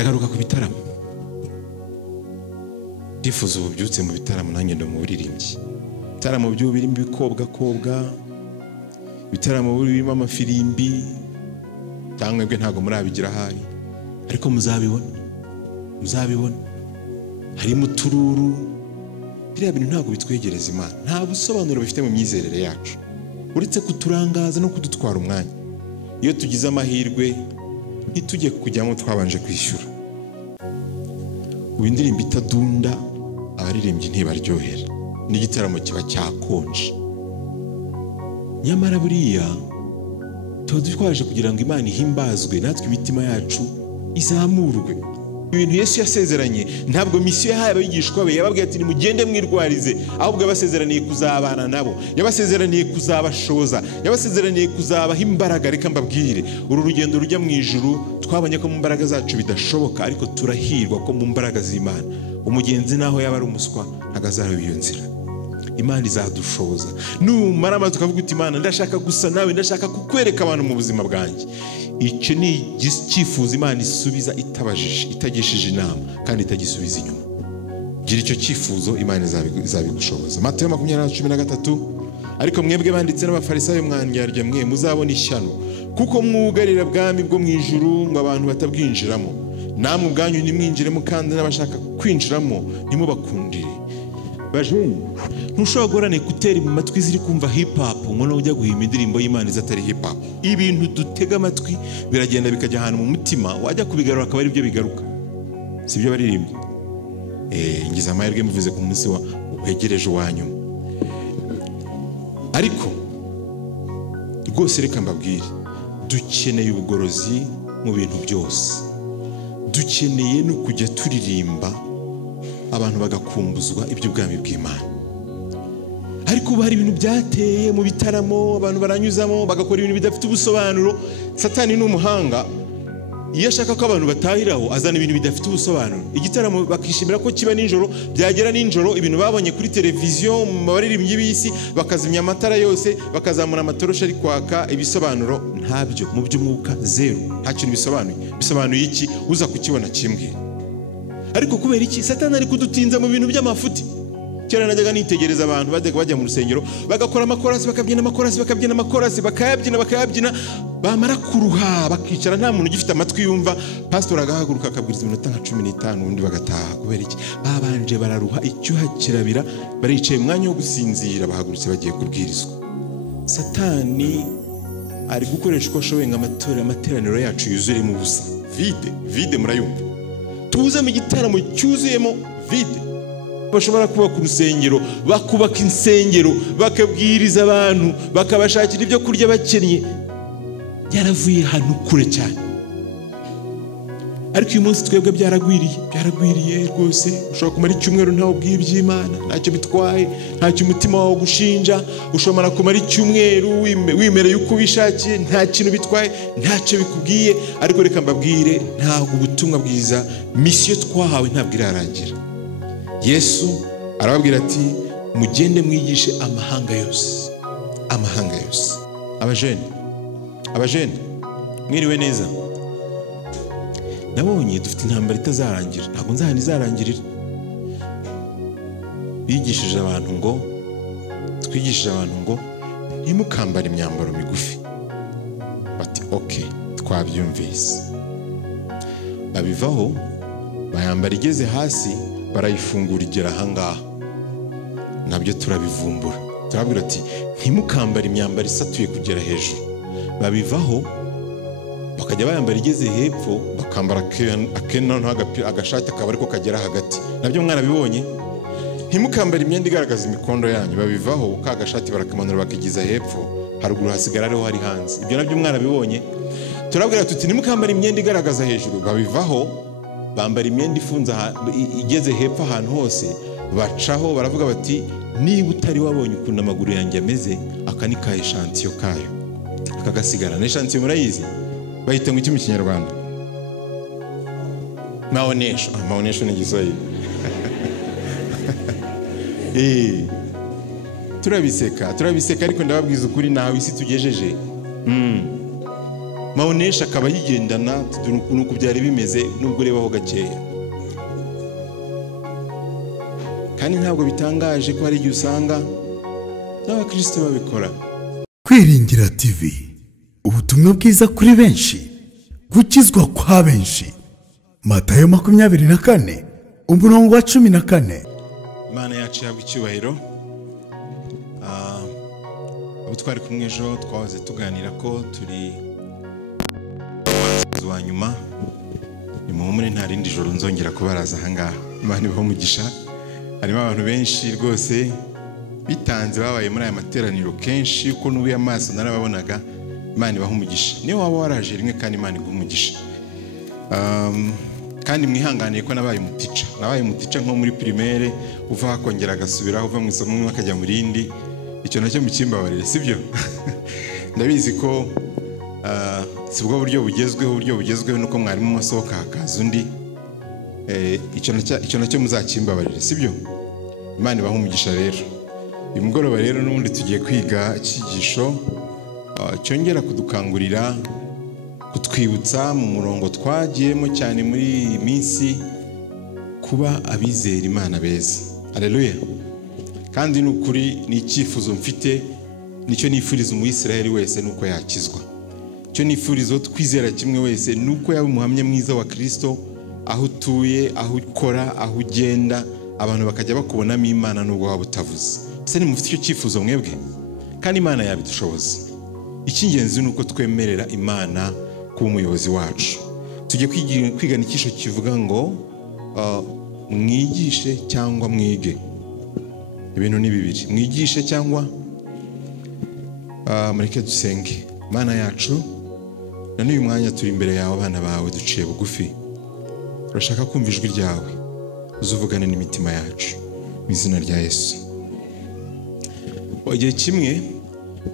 ndagaruka ku bitaramo. Ndifuza ububyutse mu bitaramo nanjye ndo mu buririmbyi. Bitaramo byo birimo ibikobwa, bitaramo birimo amafirimbi, cyangwa bwe ntago murabigira ahari, ariko muzabibona harimo utururu. Biriya bintu ntago bitwegereza Imana, nta busobanuro bifite mu myizerere yacu uretse kuturangaza no kudutwara umwanya. Iyo tugize amahirwe ntitujye kujyamo twabanje kwishyura. Ubindirimba itadunda abaririmbyi ntibaryohera, n'igitaramo kiba cyakonje. Nyamara buriya tuba twaje kugira ngo Imana ihimbazwe, natwe imitima yacu izamurwe. Ibintu Yesu yasezeranye ntabwo misiyo yahaye abigishwa be, yababwiye ati nimugende mwirwarize, ahubwo yabasezeraniye kuzabana nabo, yabasezeraniye kuzabashoza, yabasezeraniye kuzabaha imbaraga. Reka mbabwire, uru rugendo rujya mu ijuru twabonye ko mu mbaraga zacu bidashoboka, ariko turahirwa ko mu mbaraga z'Imana umugenzi naho yaba ari umuswa ntagazaroba iyo nzira. Imana izadushoboza. Numara amaze ukavuga uti Imana ndashaka gusa nawe, ndashaka kukwereka abantu mu buzima bwanjye. Icyo ni icyifuzo Imana isubiza itabajije, itagishije inama kandi itagisubiza inyuma. Gira icyo cyifuzo, Imana izabigushoboza. Matayo 20:13, ariko mwebwe banditse n'abafarisayo mwandyarya mwe, muzabona ishyano kuko mwugarira bwami bwo mu ijuru ngo abantu batabwinjiramo. Namwe ubwanyu ntimwinjiremo, kandi n'abashaka kwinjiramo ntimubakundire. Bajeni, ntushobora guhorana ekuteri mu matwi ziri kumva hip hop ngo no ujya guhimba indirimbo y'Imana izatari hip hop. Ibintu dutega amatwi biragenda bikajya ahantu mu mutima, wajya kubigarura akaba ari byo bigaruka. Sibyo baririmbye? Ngize amahirwe muvuze ku munsi wa wegereje wanyu. Ariko rwose reka mbabwire, dukeneye ubugorozi mu bintu byose. Dukeneye no kujya turirimba abantu bagakumbuzwa iby'ubwami bw'Imana. Ariko ubu hari ibintu byateye mu bitaramo, abantu baranyuzamo bagakora ibintu bidafite ubusobanuro. Satani ni umuhanga, iyo ashaka ko abantu batahiraho azana ibintu bidafite ubusobanuro. Igitaramo bakishimira ko kiba nijoro, byagera nijoro ibintu babonye kuri televiziyo mu baririmbyi b'isi bakazimya amatara yose, bakazamura amatoroshi ari kwaka, ibisobanuro ntabyo. Mu by'umwuka zero, nta kintu bisobanuye. Bisobanuye iki? Uza kukibona kimbwira. Ariko kubera iki Satani ari kudutinza mu bintu by'amafuti? Kera najyaga nitegereza abantu bajya mu rusengero bagakora amakorasi, bakabyina amakorasi, bakayabyina, bamara kuruha bakicara, nta muntu ugifite amatwi yumva. Pastor agahaguruka akabwiriza iminota nka 15, ubundi bagataha. Kubera iki? Babanje bararuha, icyuha kirabira, baricaye umwanya wo gusinzira, bahagurutse bagiye kubwirizwa. Satani ari gukoresha uko ashoboye ngo amateraniro yacu yuzuremo ubusa, vide. Murayumva? Tuze mu gitaramo cyuzuyemo vide. Bashobora kubaka urusengero, bakubaka insengero, bakabwiriza abantu, bakabashakira ibyo kurya bakennye, yaravuye ahantu kure cyane. Ariko uyu munsi twebwe byaragwiriye rwose. Ushobora kumara icyumweru ntawe ubwiye iby'Imana, ntacyo bitwaye, ntacyo umutima wawe gushinja. Ushobora kumara icyumweru wimereye uko ubishakiye, nta kintu bitwaye, ntacyo bikubwiye. Ariko reka mbabwire, ntabwo ubutumwa bwiza, misiyo twahawe ntabwo irarangira. Yesu arababwira ati mugende mwigishe amahanga yose. Abajene mwiriwe neza. Nabonye dufite intambara itazarangira, ntabwo nzahana izarangirira. Twigishije abantu ngo ntimukambare imyambaro migufi. Bati okay, twabyumvise. Babivaho, bayambara igeze hasi, barayifungura igera ahangaha. Nabyo turabivumbura, turabwira ati ntimukambare imyambaro isatuye kugera hejuru. Babivaho bakajya bayambara igeze hepfo, bakambara agashati akaba ariko kagera hagati. Nabyo mwarabibonye. Ntimukambare imyenda igaragaza imikondo yanyu. Babivaho, ka gashati barakamanura bakigiza hepfo, haruguru hasigara ariho hari hanze. Ibyo nabyo mwarabibonye. Turabwira tuti ntimukambare imyenda igaragaza hejuru. Babivaho, bambara imyenda ifunze igeze hepfo ahantu hose, bacaho baravuga bati niba utari wabonye ukuntu amaguru yanjye ameze, aka ni ka eshantiyo kayo, aka gasigara. Na eshantiyo murayizi? Bahita ngo iki mu Kinyarwanda? Maonesho ni Kiswahili. Turabiseka ariko ndababwiza ukuri, nawe isi tugejeje. maonesha akaba yigendana nuko byari bimeze nubwo rebaho gakeya. Kandi ntabwo bitangaje ko hari igihe usanga n'abakristo babikora. Kwiringira TV, ubutumwa bwiza kuri benshi, gukizwa kwa benshi. Matayo 24 umurongo wa 14. Imana yacu yabwa icyubahiro. Abo twari kumwe ejo twahoze tuganira ko turi wa nyuma, nimumure nta rindi joro nzongera kubaraza ahangaha. Imana ibaho umugisha. Harimo abantu benshi rwose bitanze babaye muri aya materaniro kenshi, uko nubuye amaso narababonaga. Imana ibaho umugisha. Niyo waba waraje rimwe kandi Imana iguha umugisha. Kandi mwihanganiye ko nabaye umutica nko muri primaire, uva kongera agasubira, uva mu isomo umwe akajya mu rindi. Icyo nacyo mukimbabarire, sibyo? Ndabizi ko sibwo buryo bugezweho nuko mwarimu masohoka hakaza undi. Icyo nacyo muzakimbabarire, sibyo? Imana ibaho umugisha rero. Uyu mugoroba rero n'ubundi tugiye kwiga icyigisho cyongera kudukangurira, kutwibutsa mu murongo twagiyemo cyane muri iyi minsi, kuba abizera Imana beza. Haleluya. Kandi n'ukuri ni icyifuzo mfite, nicyo nifuriza umuyisiraheli wese nuko yakizwa. Cyo nifurizo twizera kimwe wese nuko yaba umuhamya mwiza wa Kristo, aho utuye, aho ukora, aho ugenda, abantu bakajya bakubonamo Imana nubwo waba utavuze. Ese ni mufite icyo cyifuzo mwebwe? Kandi Imana yabidushoboza. Icy'ingenzi nuko twemerera Imana kuba umuyobozi wacu. Tujye kwiga n'ikisho kivuga ngo mwigishe cyangwa mwige. Ibintu ni bibiri, mwigishe cyangwa mureke dusenge. Mana yacu, na n'uyu mwanya turi imbere yawe, abana bawe duciye bugufi. Urashaka kumva ijwi ryawe, uzuvugane n'imitima yacu mu izina rya Yesu. Igihe kimwe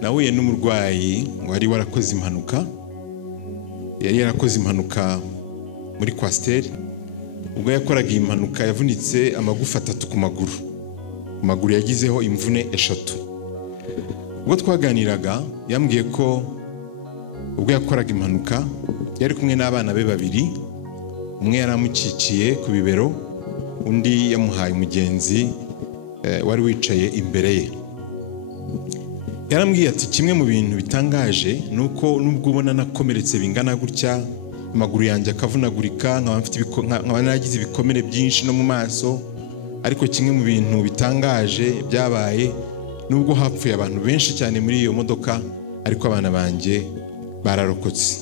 nahuye n'umurwayi wari warakoze impanuka. Yari yarakoze impanuka muri Kwasteri. Ubwo yakoraga impanuka yavunitse amagufa 3 ku maguru yagizeho imvune 3. Ubwo twaganiraga yambwiye ko ubwo yakoraga impanuka yari kumwe n'abana be 2. Umwe yaramucikiye ku bibero, undi yamuhaye umugenzi wari wicaye imbere ye. Yarambwiye ati kimwe mu bintu bitangaje nuko nubwo ubona nakomeretse bingana gutya, amaguru yanjye akavunagurika, nkaba nagize ibikomere byinshi no mu maso, ariko kimwe mu bintu bitangaje byabaye nubwo hapfuye abantu benshi cyane muri iyo modoka, ariko abana banjye bararokotse.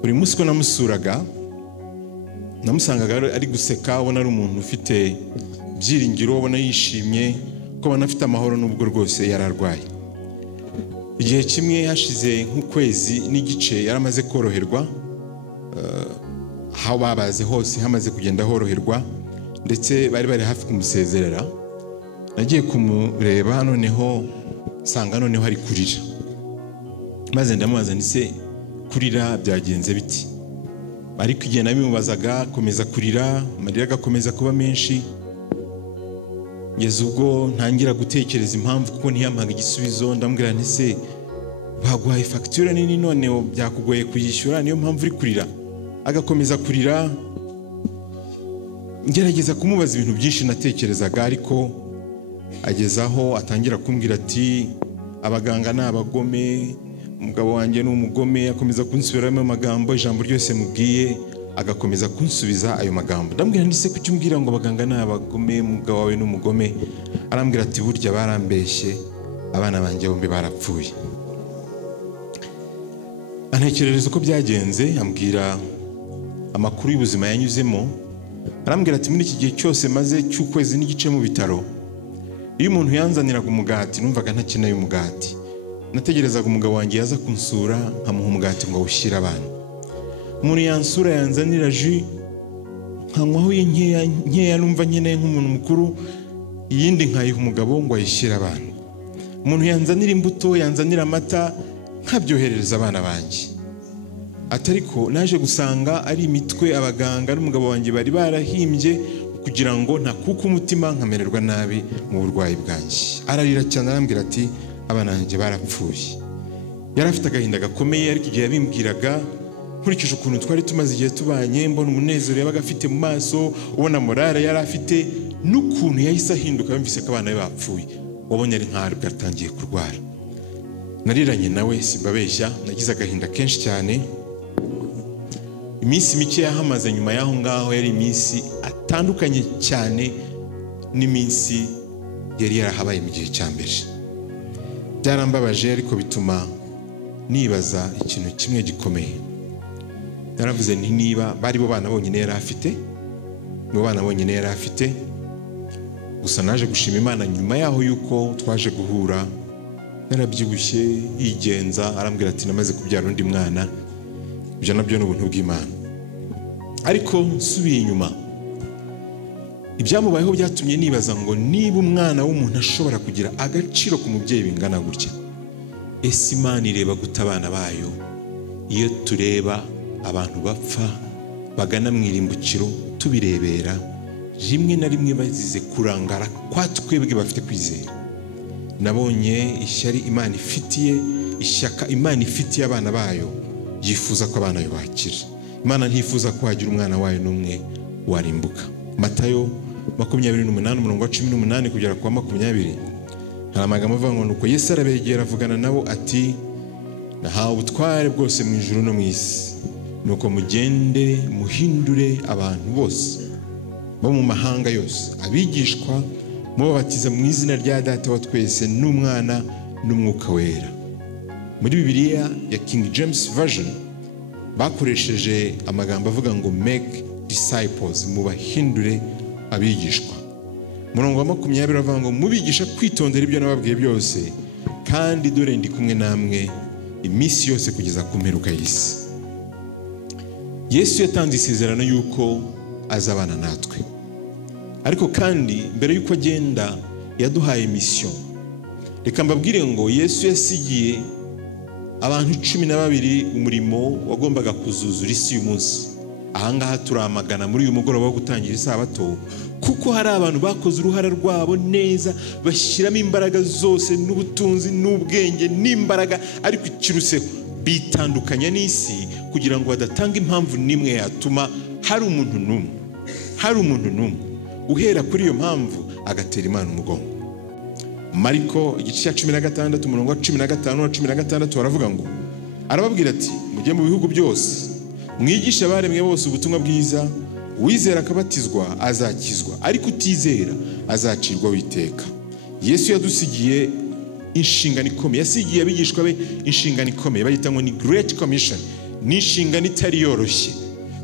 Buri munsi ko namusuraga namusangaga ari guseka, ubona ari umuntu ufite byiringiro, ubona yishimye, ko banafite amahoro nubwo rwose yararwaye. Igihe kimwe hashize nk'ukwezi n'igice yaramaze koroherwa, aho babaze hose hamaze kugenda horoherwa, ndetse bari hafi kumusezerera. Nagiye kumureba, noneho sanga noneho ari kurira. Maze ndamubaza nti se kurira byagenze biti? Ariko igihe nabimubazaga akomeza kurira, amarira agakomeza kuba menshi. Ngeze ubwo ntangira gutekereza impamvu, kuko ntiyampaga igisubizo. Ndamubwira nti se baguhaye facture nini none byakugoye kuyishyura, niyo mpamvu uri kurira? Agakomeza kurira. Ngerageza kumubaza ibintu byinshi natekerezaga, ariko agezaho atangira kumbwira ati abaganga ni abagome, umugabo wanjye ni umugome. Akomeza kunsubiramo amagambo, ijambo ryose mubwiye agakomeza kunsubiza ayo magambo. Ndambwira nti se kuki umbwira ngo abaganga ni abagome, umugabo wawe ni umugome? Arambwira ati burya barambeshye, abana banjye bombi barapfuye. Antekerereza uko byagenze, ambwira amakuru y'ubuzima yanyuzemo. Arambwira ati muri iki gihe cyose maze cy'ukwezi n'igice mu bitaro, iyo umuntu yanzaniraga umugati numvaga ntakeneye umugati. Nategerezaga umugabo wanjye yaza kunsura, nkamuha umugati ngo awushyire abana. Umuntu yansura yanzanira jus, nkanywaho nkeya numva nkeneye nk'umuntu mukuru, iyindi nkayiha umugabo ngo ayishyire abana. Umuntu yanzanira imbuto, yanzanira amata, nkabyoherereza abana banjye. Atariko naje gusanga ari imitwe abaganga n'umugabo wanjye bari barahimbye kugira ngo ntakuka umutima nkamererwa nabi mu burwayi bwanjye. Ararira cyane, arambwira ati abana banjye barapfuye. yari afite agahinda gakomeye, ariko igihe yabimbwiraga nkurikije ukuntu twari tumaze igihe tubanye, mbona umunezero yabaga afite mu maso, ubona morale yari afite, n'ukuntu yahise ahinduka yumvise ko abana be bapfuye, wabonye ari nk'aho atangiye kurwara. Nariranye nawe simbabeshya, nagize agahinda kenshi cyane. Iminsi mike yahamaze nyuma y'aho ngaho yari iminsi atandukanye cyane n'iminsi yari yarahabaye mu gihe cya mbere. Byarambabaje, ariko bituma nibaza ikintu kimwe gikomeye. Naravuze nti niba bari bo bana bonyine yari afite, gusa naje gushima Imana nyuma yaho yuko twaje guhura, yarabyibushye yigenza, arambwira ati namaze kubyara undi mwana. Ibyo nabyo ni ubuntu bw'Imana. Ariko nsubiye inyuma, ibyamubayeho byatumye nibaza ngo niba umwana w'umuntu ashobora kugira agaciro ku mubyeyi bingana gutya, ese Imana ireba gute abana bayo iyo tureba abantu bapfa bagana mu irimbukiro tubirebera, rimwe na rimwe bazize kurangara kwa twebwe bafite kwizera. Nabonye ishyari Imana ifitiye, ishyaka Imana ifitiye abana bayo, yifuza ko abana bayo bakira. Imana ntifuza ko hagira umwana wayo n'umwe warimbuka. Matayo 28:18 kugera kwa 20, hari amagambo avuga ngo nuko Yesu arabegera avugana nabo ati, nahawe ubutware bwose mu ijuru no mu isi, nuko mugende muhindure abantu bose bo mu mahanga yose, abigishwa mubabatiza mu izina rya Data wa twese n'Umwana n'Umwuka wera. Muri Bibiliya ya King James Version bakoresheje amagambo avuga ngo make disciples, mubahindure abigishwa. Murongo wa 20 avuga ngo mubigisha kwitondera ibyo nababwiye byose, kandi dore ndi kumwe namwe iminsi yose kugeza ku mperuka y'isi. Yesu yatanze isezerano yuko azabana natwe, ariko kandi mbere yuko agenda yaduhaye mission. Reka mbabwire ngo Yesu yasigiye abantu 12 umurimo wagombaga kuzuzura isi y'umunsi. Ahangaha turamagana muri uyu mugoroba wo gutangira isabato, kuko hari abantu bakoze uruhara rwabo neza, bashyiramo imbaraga zose n'ubutunzi n'ubwenge n'imbaraga, ariko ikiruseho bitandukanya n'isi kugira ngo badatanga impamvu nimwe yatuma hari umuntu n'umwe uhera kuri iyo mpamvu agatera Imana umugongo. Mariko igice cya 16 umurongo wa 15 na 16 baravuga ngo, arababwira ati mujye mu bihugu byose mwigisha abaremwe bose ubutumwa bwiza, uwizera akabatizwa azakizwa, ariko utizera azacirwa witeka. Yesu yadusigiye inshingano ikomeye, yasigiye abigishwa be inshingano ikomeye, bayita ngo ni Great Commission, ni inshingano itari yoroshye.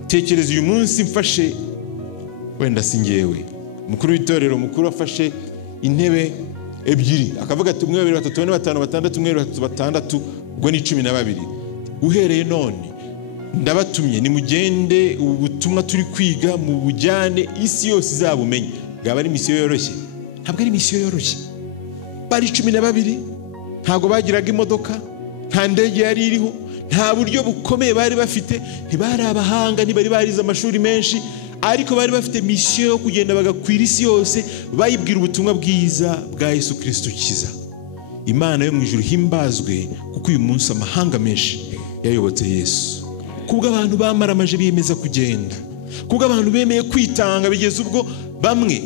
Tekereza uyu munsi mfashe, wenda singewe mukuru w'itorero mukuru afashe intebe ebyiri akavuga ati 1 2 3 4 5 6 1 2 3 6, ubwo ni 12. Uhereye none ndabatumye nimugende ubutumwa turi kwiga mu bujyane isi yose izabumenye. Bwaba ari misiyo yoroshye? Ntabwo ari misiyo yoroshye. Bari 12, ntago bagiraga imodoka, nta ndege yari iriho, nta buryo bukomeye bari bafite, ntibari abahanga, ntibari barize amashuri menshi, ariko bari bafite misiyo yo kugenda bagakwira isi yose bayibwira ubutumwa bwiza bwa Yesu Kristo ukiza. Imana yo mu ijuru himbazwe, kuko uyu munsi amahanga menshi yayobotse Yesu, kubwo abantu bamaramaje biyemeza kugenda, kubwo abantu bemeye kwitanga, bigeze ubwo bamwe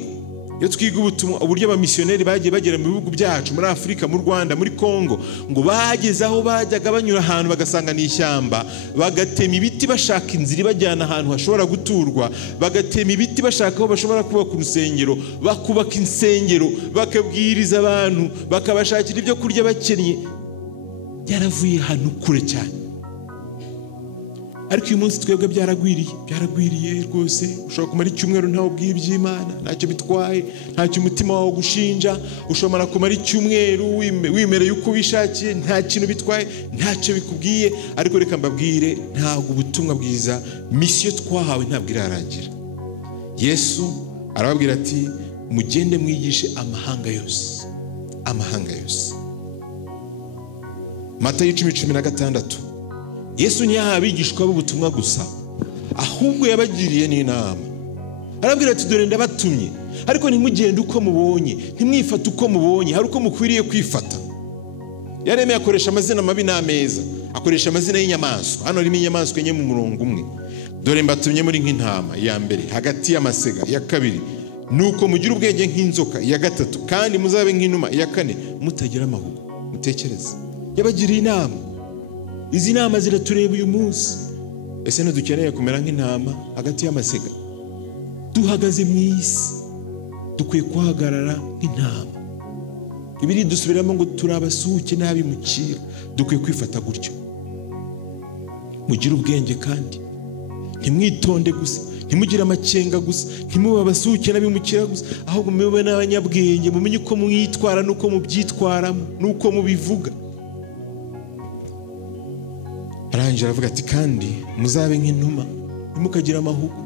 iyo twiga ubutumwa uburyo abamisiyoneri bagiye bagera mu bihugu byacu, muri Afurika, mu Rwanda, muri Kongo, ngo bageze aho bajyaga banyura ahantu bagasanga ni ishyamba, bagatema ibiti bashaka inzira ibajyana ahantu hashobora guturwa, bagatema ibiti bashaka aho bashobora kubaka urusengero, bakubaka insengero, bakabwiriza abantu, bakabashakira ibyo kurya bakennye. Yaravuye ahantu kure cyane. Ariko uyu munsi twebwe byaragwiriye rwose. Ushobora kumara icyumweru ntawe ubwiye iby'Imana, ntacyo bitwaye, ntacyo umutima wawe gushinja. Ushobora kumara icyumweru wimereye uko wishakiye, nta kintu bitwaye, ntacyo bikubwiye. Ariko reka mbabwire, ntabwo ubutumwa bwiza, misiyo twahawe ntabwo irarangira. Yesu arababwira ati mugende mwigishe amahanga yose. Matayo 10:16. Yesu ntiyahaye abigishwa b'ubutumwa gusa, ahubwo yabagiriye n'inama. Arabwira ati dore ndabatumye, ariko ntimugende uko mubonye, ntimwifate uko mubonye, hari uko mukwiriye kwifata. yaremeye akoresha amazina mabi n'ameza, akoresha amazina y'inyamaswa. Hano harimo inyamaswa enye mu murongo umwe. Dore mbatumye muri nk'intama, ya mbere, hagati y'amasega, ya kabiri, nuko mugira ubwenge nk'inzoka, ya gatatu, kandi muzabe nk'inuma, ya kane, mutagira amahugu. Mutekereze, yabagiriye inama. Izi nama ziratureba uyu munsi. Ese ntidukeneye kumera nk'intama hagati y'amasega? Duhagaze mu isi, dukwiye kuhagarara nk'intama. Ibiri dusubiramo ngo turabasuke n'abimukira. Dukwiye kwifata gutyo. Mugira ubwenge kandi ntimwitonde gusa, ntimugire amakenga gusa, ntimube abasuke n'abimukira gusa, ahubwo mube n'abanyabwenge, mumenye uko mwitwara n'uko mubyitwaramo n'uko mubivuga. Arangije aravuga ati kandi muzabe nk'intuma, ntimukagira amahugu.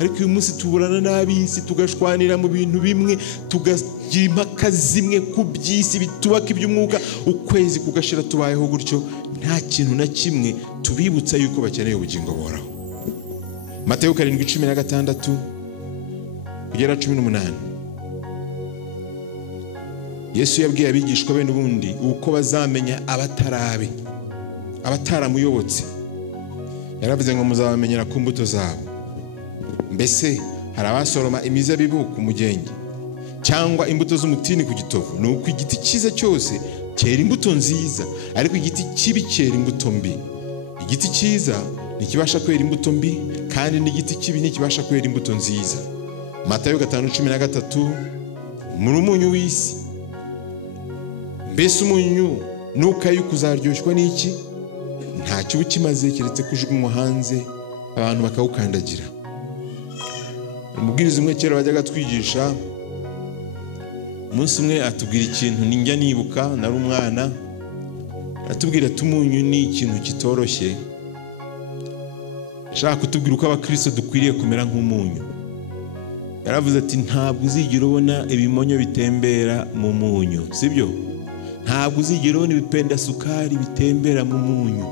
Ariko uyu munsi tuburana n'ab'isi, tugashwanira mu bintu bimwe, tugagira impaka zimwe ku by'isi bitubaka iby'umwuka, ukwezi kugashira tubayeho gutyo, nta kintu na kimwe tubibutsa yuko bakeneye ubugingo buhoraho. Mateyo 7:16 kugera 18. Yesu yabwiye abigishwa be n'ubundi uko bazamenya abatarabe, abataramuyobotse. Yaravuze ngo muzabamenyera ku mbuto zabo. Mbese hari abasoroma imizabibu ku mugenge cyangwa imbuto z'umutini ku gitovu? Nuko igiti cyiza cyose cyera imbuto nziza, ariko igiti kibi cyera imbuto mbi. Igiti cyiza ntikibasha kwera imbuto mbi, kandi n'igiti kibi ntikibasha kwera imbuto nziza. Matayo 5:13 muri umunyu w'isi. Mbese umunyu nukayuka uzaryoshwa n'iki? Ntacyo ukimaze keretse kujugunywa hanze abantu bakawukandagira. Umubwiriza umwe kera wajyaga twigisha, umunsi umwe atubwira ikintu ninjya nibuka, nari umwana. Atubwira ati umunyu ni ikintu kitoroshye. Ashaka kutubwira uko abakristo dukwiriye kumera nk'umunyu. Yaravuze ati ntabwo uzigera ubona ibimonyo bitembera mu munyu, sibyo? Ntabwo uzigera ubona ibipenda sukari bitembera mu munyu.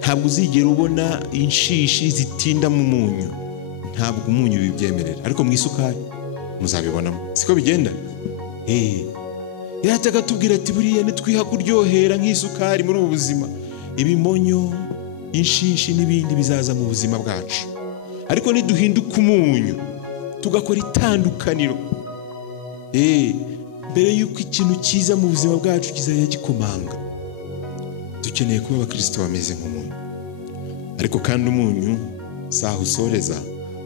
Ntabwo uzigera ubona inshishi zitinda mu munyu. Ntabwo umunyu bibyemerera, ariko mu isukari muzabibonamo. Siko bigenda? Yajyaga atubwira ati buriya nitwiha kuryohera nk'isukari muri ubu buzima, ibimonyo, inshishi n'ibindi bizaza mu buzima bwacu. Ariko niduhinduka umunyu, tugakora itandukaniro, mbere yuko ikintu cyiza mu buzima bwacu kizajya gikomanga. Dukeneye kuba abakristo bameze nk'umunyu. Ariko kandi umunyu saho usoreza,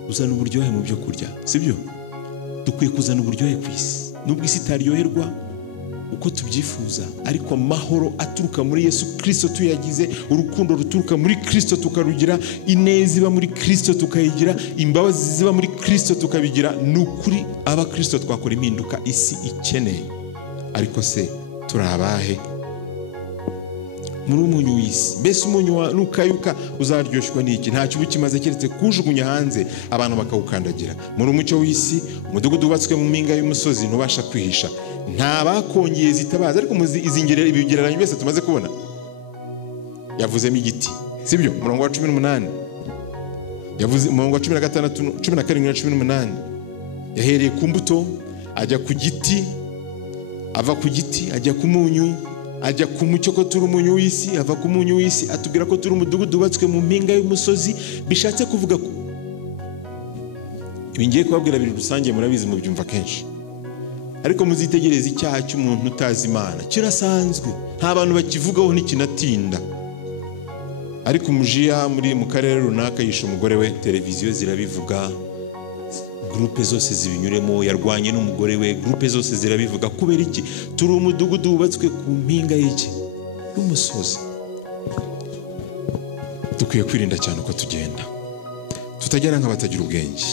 uzana uburyohe mu byo kurya, sibyo? Dukwiye kuzana uburyohe ku isi. Nubwo isi itaryoherwa uko tubyifuza, ariko amahoro aturuka muri Yesu Kristo tuyagize, urukundo ruturuka muri Kristo tukarugira, ineza iba muri Kristo tukayigira, imbabazi ziba muri Kristo tukabigira. Nukuri abakristo twakora impinduka isi ikeneye. Ariko se turabahe? Muri umunyu w'isi. Mbese umunyu nukayuka uzaryoshwa n'iki? Ntacyo ukimaze keretse kujugunya hanze abantu bakawukandagira. Muri umucyo w'isi, umudugudu wubatswe mu mpinga y'umusozi ntubasha kwihisha. Nta bakongeye zitabaza. Ariko izingere ibigereranyo byose tumaze kubona, yavuzemo igiti, sibyo? Umurongo wa 18 yavuze, umurongo wa 16, 17 na 18 yahereye ku mbuto, ajya ku giti, ava ku giti ajya ku munyu, ajya ku mucyo ko turi umunyu w'isi, ava ku munyu w'isi atubwira ko turi umudugudu wubatswe mu mpinga y'umusozi. Bishatse kuvuga ko ibi ngiye kubabwira biri rusange, murabizi mubyumva kenshi. Ariko muzitegereze icyaha cy'umuntu utazi Imana kirasanzwe, nta bantu bakivugaho n'ikinatinda. Ariko umujiya mu karere runaka yishe umugore we, televiziyo zirabivuga, groupe zose zibinyuremo, yarwanye n'umugore we, groupe zose zirabivuga. Kubera iki? Turi umudugudu wubatswe ku mpinga y'iki? Y'umusozi. Dukwiye kwirinda cyane uko tugenda, tutagera nk'abatagira ubwenge.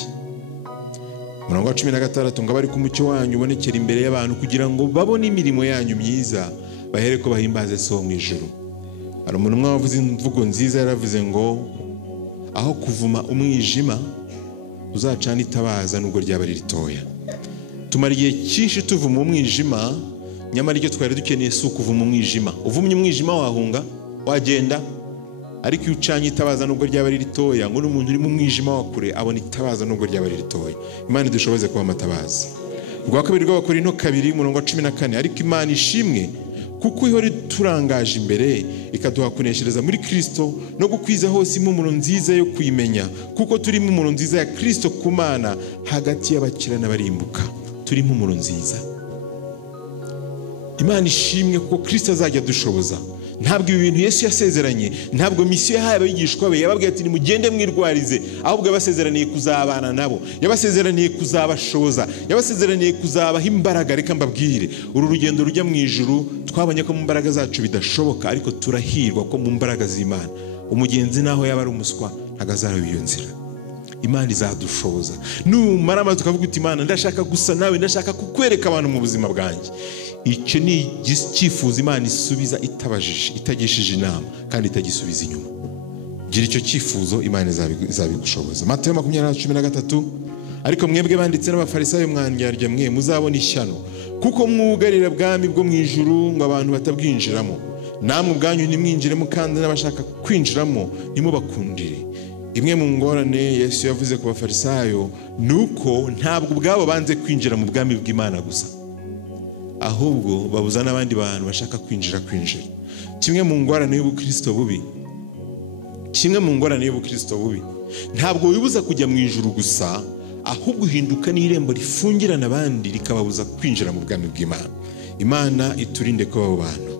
Umurongo wa 16 ngo abari ku mucyo wanyu ubonekera imbere y'abantu, kugira ngo babone imirimo yanyu myiza, bahere ko bahimbaze So mu ijuru. Hari umuntu umwe wavuze imvugo nziza, yaravuze ngo aho kuvuma umwijima uzacana itabaza nubwo ryaba ritoya. Tumara igihe cyinshi tuvuma umwijima, nyamara icyo twari dukeneye si ukuvuma umwijima. Uvumye umwijima wahunga, wagenda. Ariko iyo ucanye itabaza nubwo ryaba ritoya, ngo n'umuntu uri mu mwijima wa kure abona itabaza nubwo ryaba ritoya. Imana idushoboze kuba amatabaza. Rwa kabiri rw'Abakorinto 2 umurongo wa 14. Ariko Imana ishimwe kuko ihora turangaje imbere ikaduha kuneshereza muri Kristo no gukwiza hose impumuro nziza yo kuyimenya, kuko turi impumuro nziza ya Kristo ku Mana hagati y'abakira n'abarimbuka. Turi impumuro nziza. Imana ishimwe kuko Kristo azajya dushoboza. Ntabwo ibi bintu Yesu yasezeranye, ntabwo misiyo yahaye abigishwa be yababwiye ati nimugende mwirwarize, ahubwo yabasezeraniye kuzabana nabo, yabasezeraniye kuzabashoboza, yabasezeraniye kuzabaha imbaraga. Reka mbabwire, uru rugendo rujya mu ijuru twabonye ko mu mbaraga zacu bidashoboka, ariko turahirwa ko mu mbaraga z'Imana umugenzi naho yaba ari umuswa ntagazaraho iyo nzira. Imana izadushoboza. Numara amaze ukavuga uti Imana ndashaka gusa nawe, ndashaka kukwereka abantu mu buzima bwanjye. Icyo ni icyifuzo Imana isubiza itabajije, itagishije inama kandi itagisubiza inyuma. Gira icyo cyifuzo, Imana izabigushoboza. Matayo 20:13, ariko mwebwe banditse n'abafarisayo mwandyarya mwe muzabona ishyano, kuko mwugarira bwami bwo mu ijuru ngo abantu batabwinjiramo. Namwe ubwanyu ntimwinjiremo, kandi n'abashaka kwinjiramo ntimubakundire. Imwe mu ngorane Yesu yavuze ku bafarisayo nuko ntabwo ubwabo banze kwinjira mu bwami bw'Imana gusa, ahubwo babuza n'abandi bantu bashaka kwinjira. Kimwe mu ngorane y'ubukristo bubi, ntabwo wibuza kujya mu ijuru gusa, ahubwo uhinduka n'irembo rifungirana abandi rikababuza kwinjira mu bwami bw'Imana. Imana iturinde ko abo bantu.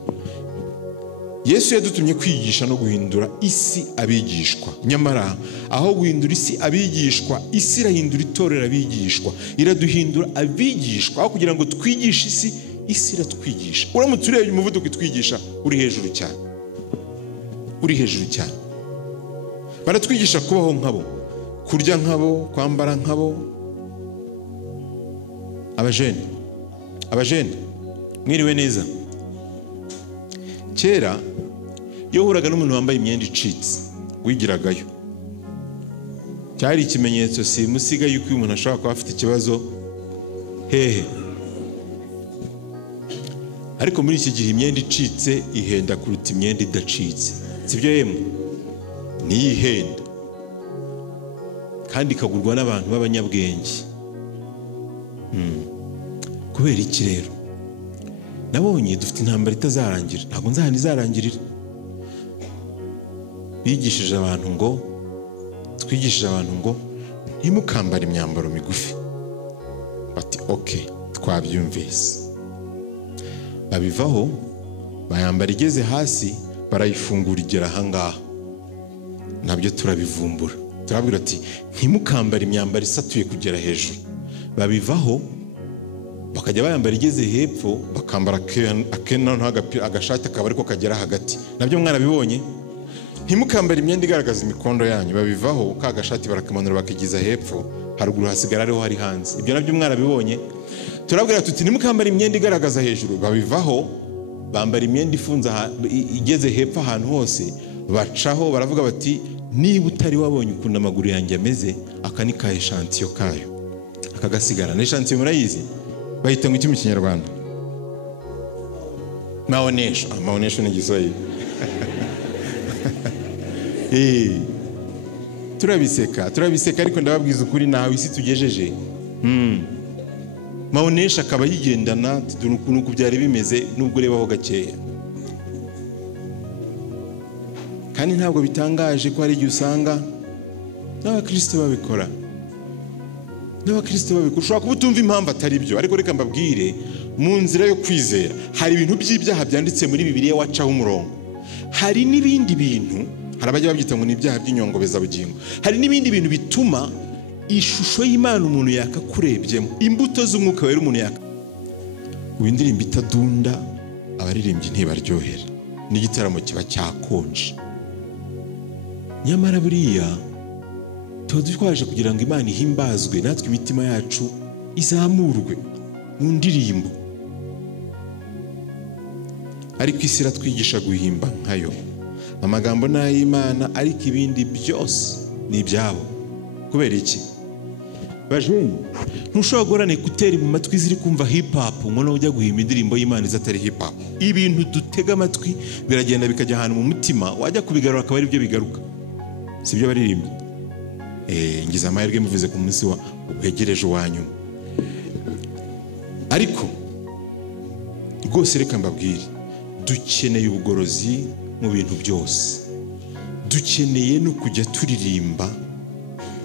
Yesu yadutumye kwigisha no guhindura isi abigishwa. Nyamara aho guhindura isi abigishwa, isi irahindura itorero abigishwa, iraduhindura abigishwa. Aho kugira ngo twigishe isi, isi iratwigisha. Uramutse urebye umuvuduko itwigisha, uri hejuru cyane. Baratwigisha kubaho nkabo, kurya nkabo, kwambara nkabo. Abajene mwiriwe neza. Kera iyo uhuraga n'umuntu wambaye imyenda icitse wigiragayo, cyari ikimenyetso simusiga yuko uyu muntu ashobora kuba afite ikibazo hehe. Ariko muri iki gihe imyenda icitse ihenda kuruta imyenda idacitse, sibyo yemwe? Niyo ihenda kandi ikagurwa n'abantu b'abanyabwenge. Kubera iki rero? Nabonye dufite intambara itazarangira, ntabwo nzahana izarangirira. Twigishije abantu ngo ntimukambare imyambaro migufi. Bati okay, twabyumvise. Babivaho bayambara igeze hasi, barayifungura igera ahangaha. Nabyo turabivumbura, turabwira ati ntimukambare imyambaro isatuye kugera hejuru. Babivaho bakajya bayambara igeze hepfo, bakambara akena agashati akaba ariko kagera hagati. Nabyo mwarabibonye. Ntimukambare imyenda igaragaza imikondo yanyu. Babivaho ka gashati barakamanura bakigiza hepfo, haruguru hasigara ariho hari hanze. Ibyo nabyo mwarabibonye. Turabwira tuti ntimukambare imyenda igaragaza hejuru. Babivaho bambara imyenda ifunze igeze hepfo ahantu hose. Bacaho baravuga bati niba utari wabonye ukuntu amaguru yanjye ameze, aka ni ka eshantiyo kayo, akagasigara. Eshantiyo murayizi? Bahita ngo iki mu Kinyarwanda? Maonesho. Maonesho ni Igiswahili. Turabiseka ariko ndababwiza ukuri nawe isi tugejeje. Maonesho akaba yigendana ukuntu byari bimeze nubwo urebaho gakeya. Kandi ntabwo bitangaje ko hari igihe usanga n'abakristo babikora. Ushobora kuba utumva impamvu atari byo, ariko reka mbabwire, mu nzira yo kwizera hari ibintu by'ibyaha byanditse muri Bibiliya wacaho umurongo. Hari n'ibindi bintu, hari abajya babyita ngo ni ibyaha by'inyongobezabugingo. Hari n'ibindi bintu bituma ishusho y'Imana umuntu yakakurebyemo, imbuto z'umwuka wera umuntu yaka. Ubu indirimbo itadunda abaririmbyi ntibaryohera, n'igitaramo kiba cyakonje. Nyamara buriya tuba twaje kugira ngo Imana ihimbazwe, natwe imitima yacu izamurwe mu ndirimbo. Ariko isi iratwigisha guhimba nkayo. Amagambo ni ay'Imana, ariko ibindi byose ni ibyabo. Kubera iki? Bajeni, ntushobora guhorana ekuteri mu matwi ziri kumva hip hop ngo nawe ujya guhimba indirimbo y'Imana izatari hip hop. Ibintu dutega amatwi biragenda bikajya ahantu mu mutima, wajya kubigarura akaba ari byo bigaruka. Sibyo baririmbye? Ngize amahirwe muvuze ku munsi wegereje wanyu. Ariko rwose reka mbabwire, dukeneye ubugorozi mu bintu byose, dukeneye no kujya turirimba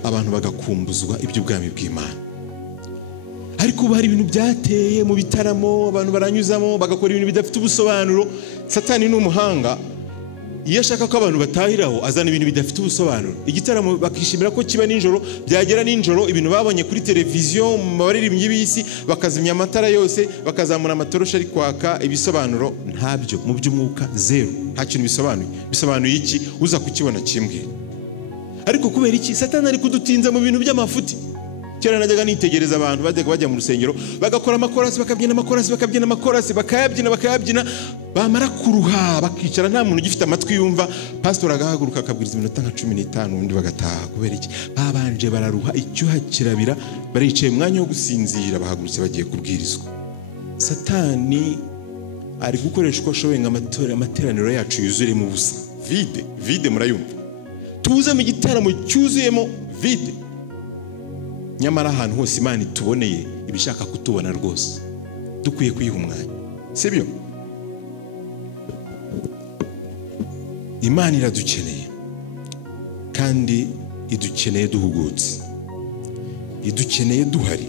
abantu bagakumbuzwa iby'ubwami bw'Imana. Ariko ubu hari ibintu byateye mu bitaramo, abantu baranyuzamo bagakora ibintu bidafite ubusobanuro. Satani ni umuhanga, iyo ashaka ko abantu batahiraho azana ibintu bidafite ubusobanuro. Igitaramo bakishimira ko kiba ninjoro, byagera ninjoro ibintu babonye kuri televiziyo mu baririmbyi b'isi bakazimya amatara yose, bakazamura amatoroshi ari kwaka, ibisobanuro ntabyo, mu by'umwuka zero, nta kintu bisobanuye. Bisobanuye iki? Uza kukibona kimbwira. Ariko kubera iki Satani ari kudutinza mu bintu by'amafuti? Kera najyaga nitegereza abantu bajya mu rusengero bagakora amakorasi, bakabyina amakorasi, bakayabyina, bamara kuruha bakicara, nta muntu ugifite amatwi yumva. Pastor agahaguruka akabwiriza iminota nka 15 ubundi bagataha. Kubera iki? Babanje bararuha, icyuha kirabira, baricaye umwanya wo gusinzira, bahagurutse bagiye kubwirizwa. Satani ari gukoresha uko ashoboye amateraniro yacu yuzuremo ubusa, vide, murayumva. Tuze mu gitaramo cyuzuyemo vide, nyamara ahantu hose Imana ituboneye ibishaka kutubona rwose, dukwiye kuyiha umwanya, sibyo? Imana iradukeneye, kandi idukeneye duhugutse, idukeneye duhari.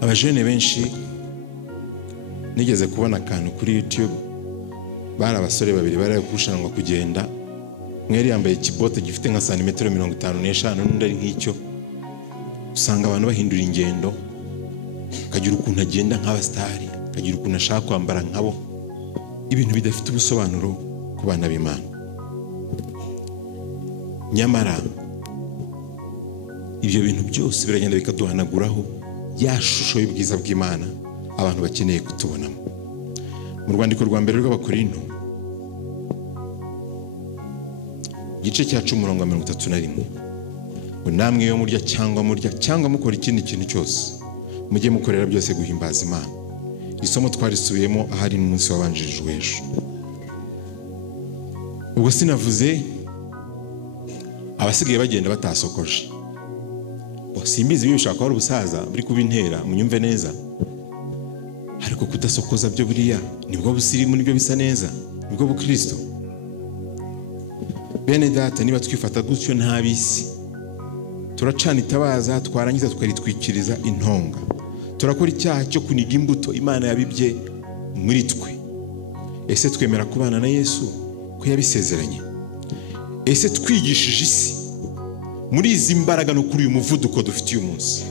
Abajene benshi nigeze kubona akantu kuri YouTube, bari abasore babiri bari kurushanwa kugenda. Mweri yambaye ikibote gifite nka santimetero 55 n'undi ari nk'icyo. Usanga abantu bahindura ingendo, akagira ukuntu agenda nk'abastari, akagira ukuntu ashaka kwambara nkabo, ibintu bidafite ubusobanuro ku bana b'Imana. Nyamara ibyo bintu byose biragenda bikaduhanaguraho ya shusho y'ubwiza bw'Imana abantu bakeneye kutubonamo. Mu rwandiko rwa mbere rw'Abakorinto igice cya 10:31, ngo namwe iyo murya cyangwa mukora ikindi kintu cyose, mujye mukorera byose guhimbaza Imana. Isomo twarisubiyemo ahari n'umunsi wabanjirijwe ejo. Ubwo sinavuze abasigaye bagenda batasokoje. Simbizi iyo ushaka wari ubusaza buri kubintera, munyumve neza. Ariko kudasokoza byo buriya nibwo busirimu, nibyo bisa neza, nibwo bukristo. Bene data, niba twifata gutyo ntabisi, turacana itabaza, twarangiza tukaritwikiriza intonga, turakora icyaha cyo kuniga imbuto Imana yabibye muri twe. Ese twemera kubana na Yesu ko yabisezeranye? Ese twigishije isi muri izi mbaraga no kuri uyu muvuduko dufite uyu munsi?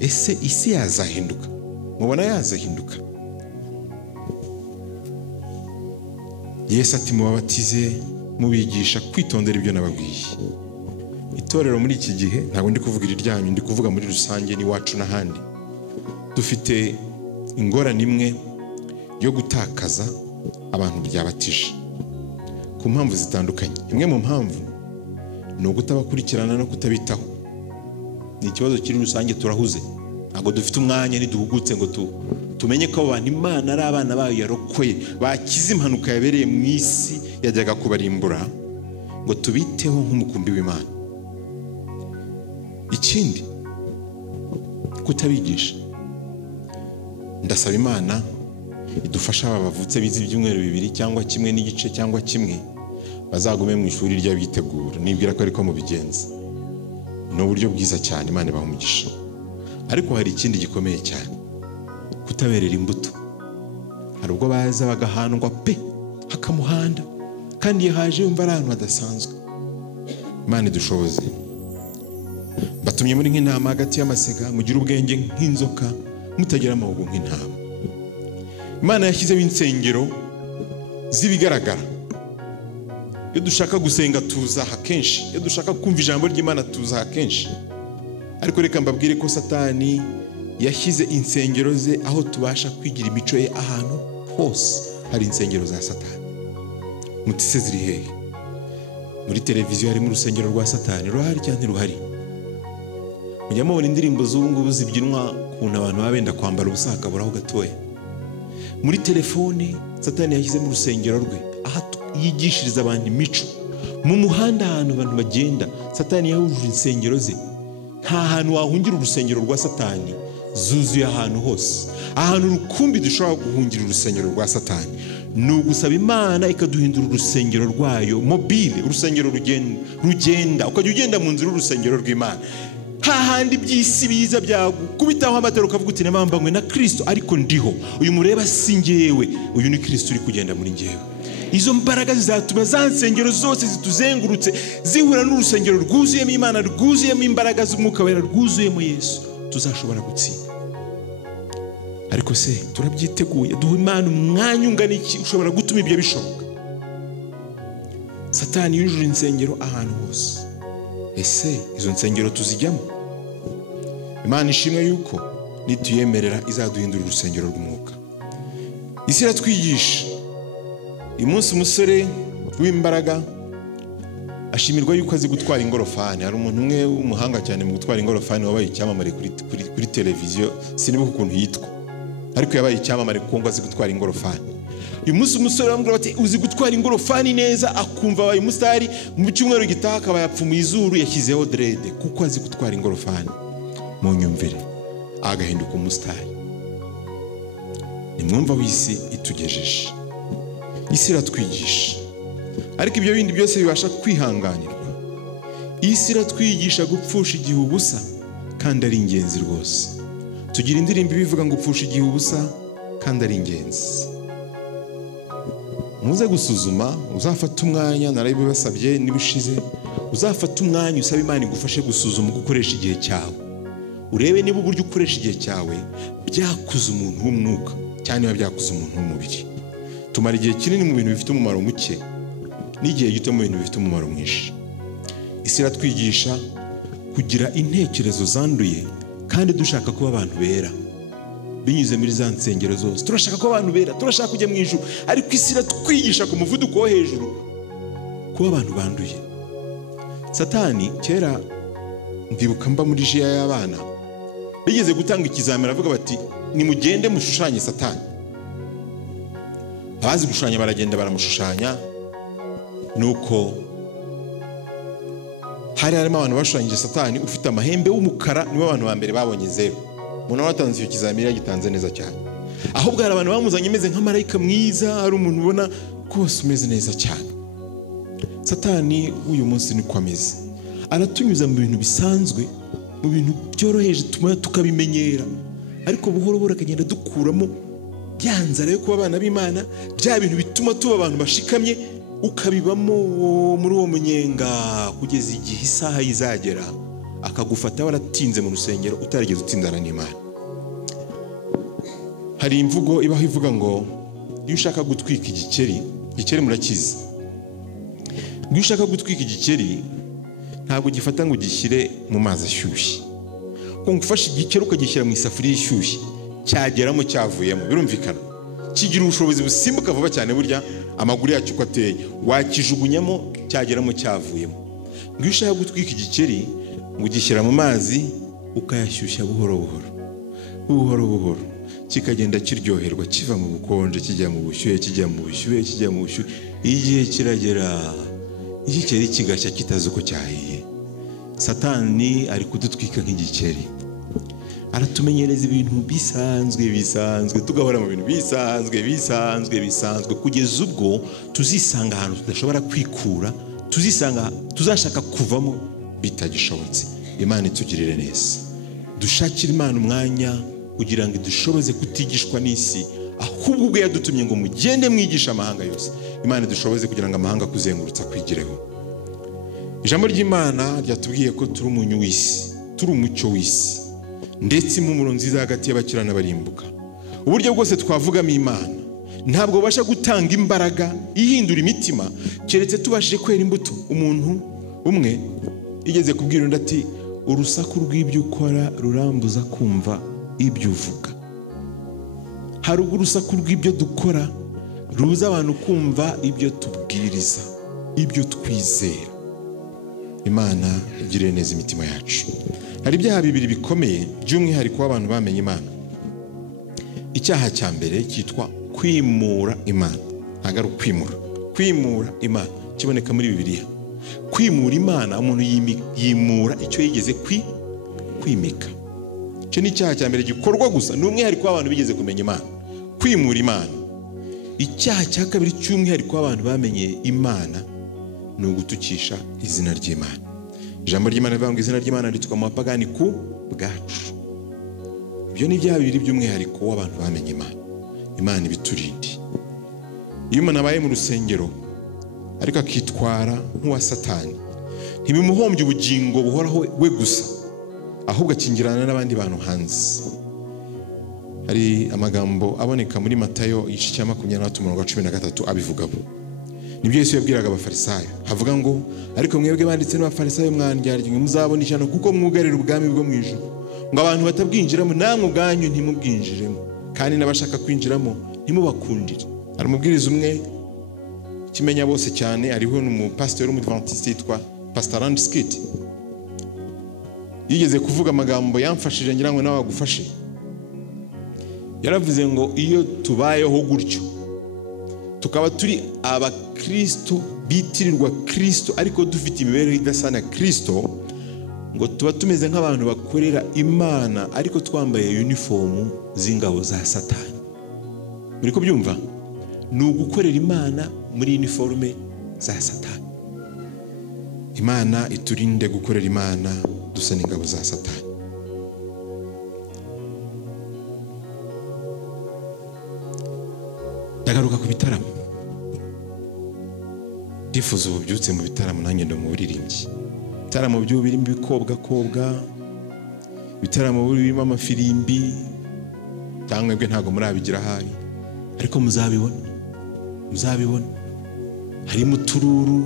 Ese isi yazahinduka? Mubona yazahinduka? Yesu ati mubabatize mubigisha kwitondera ibyo nababwiye. Itorero muri iki gihe, ntabwo ndi kuvuga iryanyu, ndi kuvuga muri rusange n'iwacu n'ahandi, dufite ingorane imwe yo gutakaza abantu byabatije ku mpamvu zitandukanye. Imwe mu mpamvu ni ugutabakurikirana no kutabitaho. Ni ikibazo kiri rusange, turahuze, ntabwo dufite umwanya niduhugutse ngo tumenye ko abantu Imana ari abana bayo yarokoye, bakize impanuka yabereye mu isi yajyaga kubarimbura, ngo tubiteho nk'umukumbi w'Imana. Ikindi, kutabigisha. Ndasaba Imana idufasha aba bavutse bize ibyumweru 2 cyangwa 1 n'igice cyangwa 1 bazagume mu ishuri ry'abitegura. Nibwira ko ariko mubigenza, ni uburyo bwiza cyane, Imana ibaha umugisha. Ariko hari ikindi gikomeye cyane, kutaberera imbuto. Hari ubwo baza bagahandwa pe hakamuhanda, kandi yahaje yumva ari ahantu hadasanzwe. Imana idushoboze. Batumye muri nk'intama hagati y'amasega, mugira ubwenge nk'inzoka, mutagira amahugurwa nk'intama. Imana yashyizeho insengero z'ibigaragara. Iyo dushaka gusenga tuzaha kenshi, iyo dushaka kumva ijambo ry'Imana tuzaha kenshi. Ariko reka mbabwire ko Satani yashyize insengero ze aho tubasha kwigira imico ye. Ahantu hose hari insengero za Satani. Mutise ziri hehe? Muri televiziyo harimo urusengero rwa Satani, ruhari cyane ruhari. Mujya mubona indirimbo z'ubu ngubu zibyinwa kuntu abantu babenda kwambara ubusa hakaburaho gatoya. Muri telefone Satani yashyize mu rusengero rwe aha yigishiriza abantu imico. Mu muhanda ahantu abantu bagenda Satani yahuje insengero ze. Nta hantu wahungira urusengero rwa Satani zuzuye ahantu hose. Ahantu rukumbi dushobora guhungira urusengero rwa Satani ni ugusaba Imana ikaduhindura urusengero rwayo mobile, urusengero rugenda ukajya ugenda mu nzira urusengero rw'Imana. Hahandi by'isi biza byagukubitaho amatara ukavuga uti namambanywe na Kristo ariko ndiho, uyu mureba si njyewe, uyu ni Kristo uri kugenda muri njyewe. Izo mbaraga zizatuma za nsengero zose zituzengurutse zihura n'urusengero rwuzuyemo Imana, rwuzuyemo imbaraga z'Umwuka Wera, rwuzuyemo Yesu, tuzashobora gutsinda. Ariko se turabyiteguye? Duha Imana umwanya ungana iki ushobora gutuma ibyo bishoboka? Satani yujuje insengero ahantu hose. Ese izo nsengero tuzijyamo? Imana ishimwe yuko nituyemerera izaduhindura urusengero rw'Umwuka. Isi iratwigisha. Uyu munsi umusore w'imbaraga ashimirwa yuko azi gutwara ingorofani. Hari umuntu umwe w'umuhanga cyane mu gutwara ingorofani wabaye icyamamare kuri televiziyo, sinibuka ukuntu yitwa, ariko yabaye icyamamare kuko ngo azi gutwara ingorofani. Uyu munsi umusore bamubwira bati uzi gutwara ingorofani neza, akumva abaye umusitari, mu cyumweru gitaha akaba yapfumuye izuru, yashyizeho dread kuko azi gutwara ingorofani. Mu nyumvire agahinduka umusitari. Nimwumva w'isi itugejeje. Isi iratwigisha, ariko ibyo bindi byose bibasha kwihanganirwa. Isi iratwigisha gupfusha igihe ubusa kandi ari ingenzi rwose. Tugira indirimbo bivuga ngo upfusha igihe ubusa kandi ari ingenzi. Muze gusuzuma, uzafata umwanya, narabibasabye nibushize, uzafata umwanya usaba Imana igufashe gusuzuma gukoresha igihe cyawe. Urebe niba uburyo ukoresha igihe cyawe byakuza umuntu w'umwuka cyane niba byakuza umuntu w'umubiri. Tumara igihe kinini mu bintu bifite umumaro muke n'igihe gito mu bintu bifite umumaro mwinshi. Isi iratwigisha kugira intekerezo zanduye kandi dushaka kuba abantu bera. Binyuze muri za nsengero zose turashaka kuba abantu bera, turashaka kujya mu ijuru, ariko isi iratwigisha ku muvuduko wo hejuru kuba abantu banduye. Satani kera ndibuka mba muri jiya y'abana bigeze gutanga ikizamini, avuga bati nimugende mushushanye Satani. Abazi gushushanya baragenda baramushushanya, nuko hari harimo abantu bashushanyije Satani ufite amahembe w'umukara, nibo abantu ba mbere babonye 0. Umuntu watanze icyo kizamini yagitanze neza cyane. Ahubwo hari abantu bamuzanye ameze nka marayika mwiza, hari umuntu ubona kose umeze neza cyane. Satani uyu munsi ni kwameze, aratunyuza mu bintu bisanzwe, mu bintu byoroheje tukabimenyera, ariko buhoro buhoro akagenda dukuramo byanzara yo kuba abana b'Imana, bya bintu bituma tuba abantu bashikamye, ukabibamo muri uwo munyenga kugeza igihe isaha izagera akagufata waratinze mu rusengero utarigeze utsindana n'Imana. Hari imvugo ibaho ivuga ngo iyo ushaka gutwika igikeri murakizi. Iyo ushaka gutwika igikeri ntabwo gifata ngo gishyire mu mazi ashyushye. Ko ngufasha igikeri ukagishyira mu isafuriya ishyushye, cyageramo cyavuyemo, birumvikana kigira ubushobozi busimbuka vuba cyane, burya amaguru yacyo uko ateye, wakijugunyamo cyageramo cyavuyemo. Iyo ushaka gutwika igikeri ngo ugishyira mu mazi ukayashyushya buhoro buhoro, kikagenda kiryoherwa, kiva mu bukonje kijya mu bushyuhe, kijya mu bushyuhe, igihe kiragera igikeri kigashya kitazi uko cyahiye. Satani ari kudutwika nk'igikeri, aratumenyereza ibintu bisanzwe, tugahora mu bintu bisanzwe kugeza ubwo tuzisanga ahantu tudashobora kwikura, tuzashaka kuvamo bitagishobotse. Imana itugirire neza, dushakire Imana umwanya kugira ngo idushoboze kutigishwa n'isi, ahubwo ubwo yadutumye ngo mugende mwigisha amahanga yose. Imana idushoboze kugira ngo amahanga kuzengurutsa kwigireho. Ijambo ry'Imana ryatubwiye ko turi umunyu w'isi, turi umucyo w'isi, ndetse impumuro nziza hagati y'abakira n'abarimbuka. Uburyo bwose twavugamo Imana ntabwo bubasha gutanga imbaraga ihindura imitima keretse tubashije kwera imbuto. Umuntu umwe igeze kubwira undi ati urusaku rw'ibyo ukora rurambuza kumva ibyo uvuga. Hari urusaku rw'ibyo dukora ruza abantu kumva ibyo tubwiriza, ibyo twizera. Imana igirire neza imitima yacu. Hari ibyaha bibiri bikomeye by'umwihariko w'abantu bamenye Imana. Icyaha cya mbere cyitwa kwimura Imana. Ntabwo ari kwimura Imana, kiboneka muri Bibiliya. Kwimura Imana, umuntu yimura icyo yigeze kwimika. cyo ni icyaha cya mbere gikorwa gusa n'umwihariko w'abantu bigeze kumenya Imana, kwimura Imana. Icyaha cya kabiri cy'umwihariko w'abantu bamenye Imana ni ugutukisha izina ry'Imana. Ijambo ry'Imana rivuga ngo izina ry'Imana ritwa mu bapagani ku bwacu. Ibyo ni ibyaha bibiri by'umwihariko w'abantu bamenye Imana. Imana ibiturinde. Iyo umuntu abaye mu rusengero ariko akitwara nk'uwa Satani, ntibimuhombye ubugingo buhoraho we gusa, ahubwo akingirana n'abandi bantu hanze. Hari amagambo aboneka muri Matayo igice cya 23:13 abivugaho. Nibyo Yesu yabwiraga abafarisayo, havuga ngo ariko mwebwe banditse n'abafarisayo mwandyarya muzabona ishyano kuko mwugarira ubwami bwo mu ijuru, ngo abantu batabwinjiramo namwe ubwanyu ntimubwinjiremo, kandi n'abashaka kwinjiramo ntimubakundire. Hari umubwiriza umwe kimenya bose cyane, ariho n'umupasiteri w'umudventiste yitwa Pastor Randy Skit, yigeze kuvuga amagambo yamfashije ngira ngo nawe agufashe. Yaravuze ngo iyo tubayeho gutyo tukaba turi abakristo bitirirwa Kristo ariko dufite imibereho idasa na Kristo, ngo tuba tumeze nk'abantu bakorera Imana ariko twambaye uniform z'ingabo za Satani. Muri ko byumva? Ni ugukorera Imana muri uniforme za Satani. Imana iturinde gukorera Imana dusa n'ingabo za Satani. Ndagaruka ku bitaramo. Ndifuza ububyutse mu bitaramo nanjye ndo mu buririmbyi. Bitaramo byo birimo ibikobwa, bitaramo birimo amafirimbi, cyangwa bwe ntago murabigira hayi, ariko muzabibona. Harimo utururu.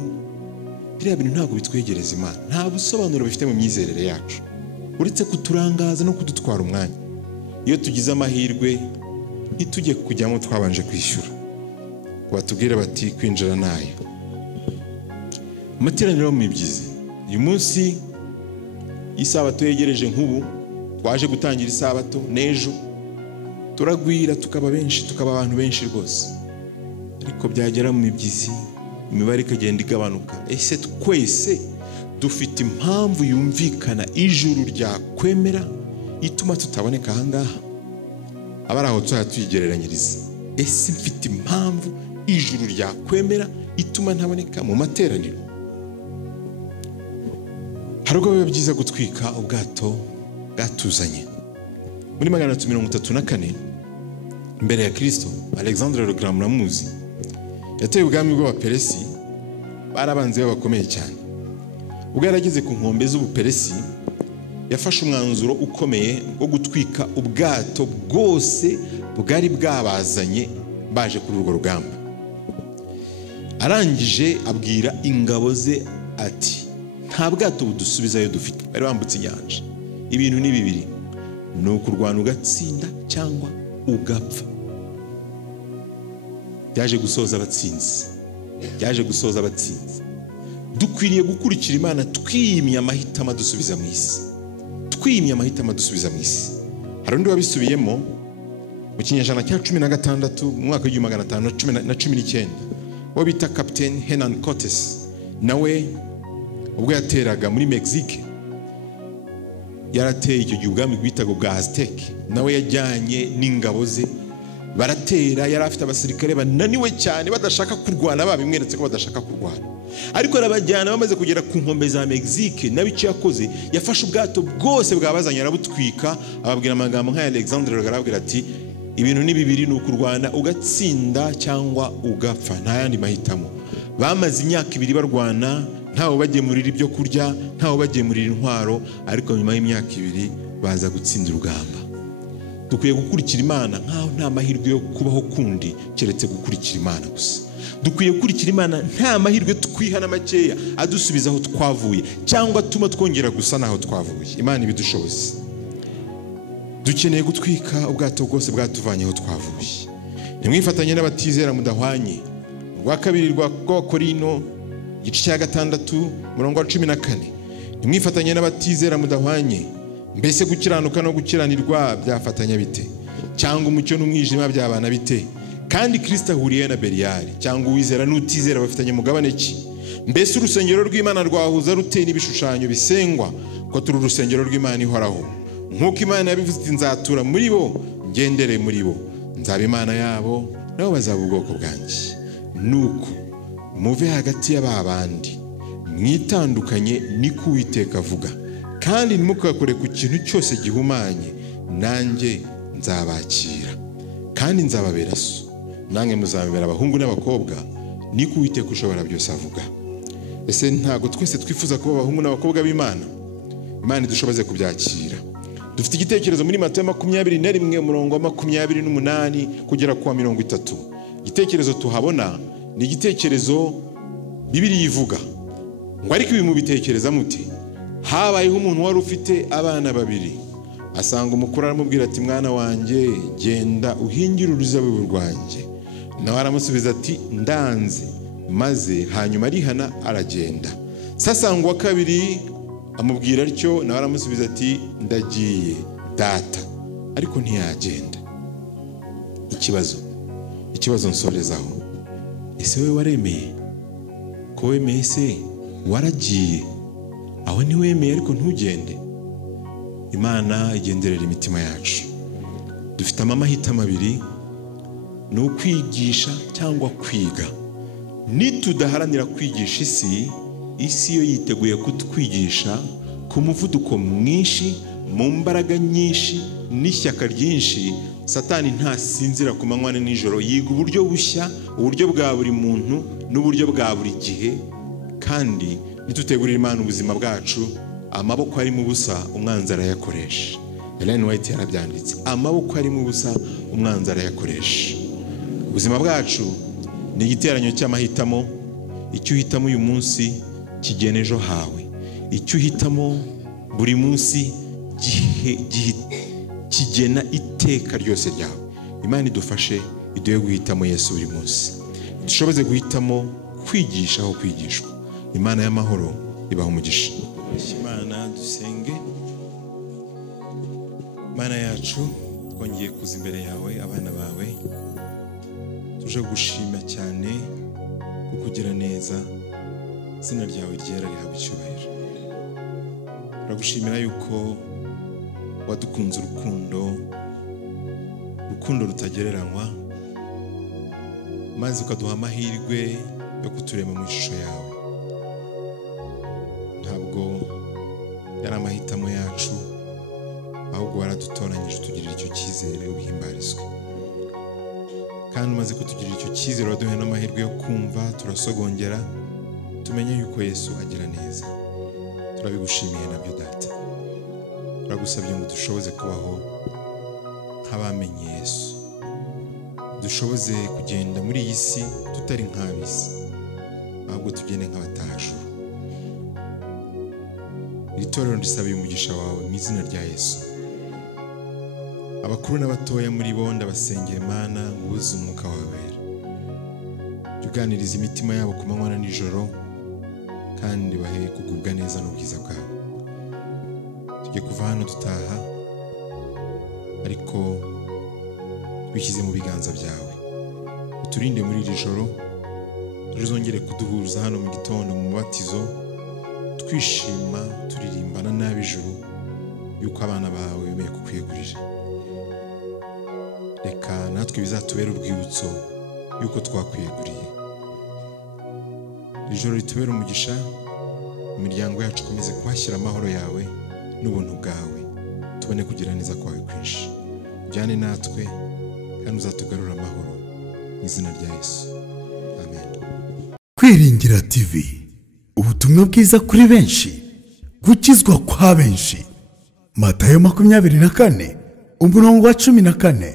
Biriya bintu ntago bitwegereza Imana, nta busobanuro bifite mu myizerere yacu, uretse kuturangaza no kudutwara umwanya. Iyo tugize amahirwe ntitujye kujyamo twabanje kwishyura, batubwira bati kwinjira nayo. Amateraniro mu Mibyizi uyu munsi isabato yegereje, nk'ubu twaje gutangira isabato, n'ejo turagwira tukaba benshi, tukaba abantu benshi rwose, ariko byagera mu Mibyizi imibare ikagenda igabanuka. Ese twese dufite impamvu yumvikana ijuru ryakwemera ituma tutaboneka ahangaha? Abari aho tuyigereranyiriza. Ese mfite impamvu ijuru ryakwemera ituma ntaboneka mu materaniro? Hari ubwo biba byiza gutwika ubwato bwatuzanye. Muri 334 mbere ya Kristo, Alexandre le Grand muramuzi, yateye ubwami bw'Abaperesi, barabanze bakomeye cyane. Ubwo yarageze ku nkombe z'Ubuperesi, yafashe umwanzuro ukomeye wo gutwika ubwato bwose bwari bwabazanye baje kuri urwo rugamba. Arangije abwira ingabo ze ati nta bwato budusubizayo dufite. Bari bambutse inyanja. Ibintu ni bibiri, ni ukurwana ugatsinda cyangwa ugapfa. Yaje gusoza abatsinzi. Dukwiriye gukurikira Imana twimye amahitamo dusubiza mu isi. Hari undi wabisubiyemo mu kinyejana cya 16 mu mwaka w'1519, wo bita Captain Hernan Cortes. Nawe ubwo yateraga muri Mexique, yarateye icyo gihe ubwami bwitaga bwa Aztec. Nawe yajyanye n'ingabo ze baratera, yari afite abasirikare bananiwe cyane badashaka kurwana, babimweretse ko badashaka kurwana, ariko arabajyana. Bamaze kugera ku nkombe za Mexique, nabici yakoze yafashe ubwato bwose bwabazanye arabutwika, ababwira amagambo nka Alexandre arabwira ati ibintu ni bibiri, ni ukurwana ugatsinda cyangwa ugapfa, nta yandi mahitamo. Bamaze imyaka 2 barwana, ntawe bagemurira ibyo kurya, ntawe bagemurira intwaro, ariko nyuma y'imyaka 2 baza gutsinda urugamba. Dukwiye gukurikira Imana nkaho nta mahirwe yo kubaho kundi keretse gukurikira Imana gusa. Dukwiye gukurikira Imana nta mahirwe twihana makeya adusubiza aho twavuye cyangwa tuma twongera gusa naho twavuye. Imana ibidushoboze. Dukeneye gutwika ubwato bwose bwatuvanyeho twavuye. Nimwifatanye n'abatizera mudahwanye. Rwa kabiri rwa Korino igice cya 6:14. Nimwifatanye n'abatizera mudahwanye. Mbese gukiranuka no gukiranirwa byafatanya bite? Cyangwa umucyo n'umwijima byabana bite? Kandi Kristo ahuriye na Beliyali, cyangwa uwizera n'utizera bafitanye mugabane ki? Mbese urusengero rw'Imana rwahuza rute n'ibishushanyo bisengwa? Ko turi urusengero rw'Imana ihoraho. nk'uko Imana yabivuze iti nzatura muri bo ngendere muri bo, nzaba Imana yabo nabo bazaba ubwoko bwanjye. Nuko muve hagati y'ababandi mwitandukanye, niko Uwiteka avuga, kandi ntimukakore ku kintu cyose gihumanye, nanjye nzabakira kandi nzababera so, nange muzababera abahungu n'abakobwa, niko Uwiteka ushobora byose avuga. Ese ntago twese twifuza kuba abahungu n'abakobwa b'Imana? Imana idushoboze kubyakira. Dufite igitekerezo muri Matayo 21 umurongo wa 28 kugera ku wa 30. Igitekerezo tuhabona ni igitekerezo Bibiliya ivuga ngo, ariko ibi mubitekereza muti, habayeho umuntu wari ufite abana babiri, asanga umukuru aramubwira ati, mwana wanjye genda uhingire uruzabibu rwanjye. Nawe aramusubiza ati, ndanze. Maze hanyuma arihana aragenda. Sasanga uwa kabiri amubwira atyo, nawe aramusubiza ati, ndagiye data, ariko ntiyagenda. Ikibazo nsorezaho, ese we waremeye? Ko wemeye se waragiye? Aho ntiwemeye ariko ntugende? Imana igenderera imitima yacu. Dufite amahitamo abiri, ni ukwigisha cyangwa kwiga. Nitudaharanira kwigisha isi yo yiteguye kutwigisha ku muvuduko mwinshi, mu mbaraga nyinshi n'ishyaka ryinshi. Satani ntasinzira ku manywa n'ijoro, yiga uburyo bushya, uburyo bwa buri muntu n'uburyo bwa buri gihe. Kandi nitutegurira Imana ubuzima bwacu, amaboko ari mu busa umwanzi arayakoresha. Ellen White yarabyanditse, amaboko ari mu busa umwanzi arayakoresha. Ubuzima bwacu ni igiteranyo cy'amahitamo. Icyo uhitamo uyu munsi kigena ejo hawe. Icyo uhitamo buri munsi kigena iteka ryose ryawe. Imana idufashe, iduhe guhitamo Yesu buri munsi, dushoboze guhitamo kwigisha aho kwigishwa. Imana y'amahoro ibaha umugisha. Imana dusenge. Mana yacu, twongeye kuza imbere yawe, abana bawe, tuje gushima cyane kukugira neza. Izina ryawe ryera rihabwa icyubahiro. Turagushimira yuko wadukunze urukundo rutagereranywa, maze ukaduha amahirwe yo kuturema mu ishusho yawe. Ntabwo yari amahitamo yacu, ahubwo waradutoranyije utugirira icyo cyizere, ubihimbarizwe. Kandi umaze kutugirira icyo cyizere, waduhe n'amahirwe yo kumva, turasogongera, tumenye yuko Yesu agira neza. Turabigushimiye nabyo Data. Turagusabye ngo dushoboze kubaho nk'abamenye Yesu, dushoboze kugenda muri iyi si tutari nk'ab'isi, ahubwo tugende nk'abatahajuru. Iri torero ndisabiye umugisha wawe mu izina rya Yesu. Abakuru n'abatoya muri bo ndabasengeye Mana, ngo ubuze umwuka wawe wera, uganiriza imitima yabo ku manywa na nijoro, kandi bahe kugubwa neza n'ubwiza bwawe. Tujye kuva hano dutaha, ariko twishyize mu biganza byawe. Uturinde muri iri joro, tuzongere kuduhuza hano mu gitondo mu mubatizo, twishima turirimbana n'ab'ijuru yuko abana bawe bemeye kukwiyegurira. Reka natwe bizatubera urwibutso yuko twakwiyeguriye. Iri joro ritubere umugisha, imiryango yacu ikomeze kuhashyira amahoro yawe n'ubuntu bwawe, tubone kugira neza kwawe kwinshi. Ujyane natwe kandi uzatugarura amahoro mu izina rya Yesu. Amen. Kwiringira TV, ubutumwa bwiza kuri benshi, gukizwa kwa benshi. Matayo 24 umurongo wa 14.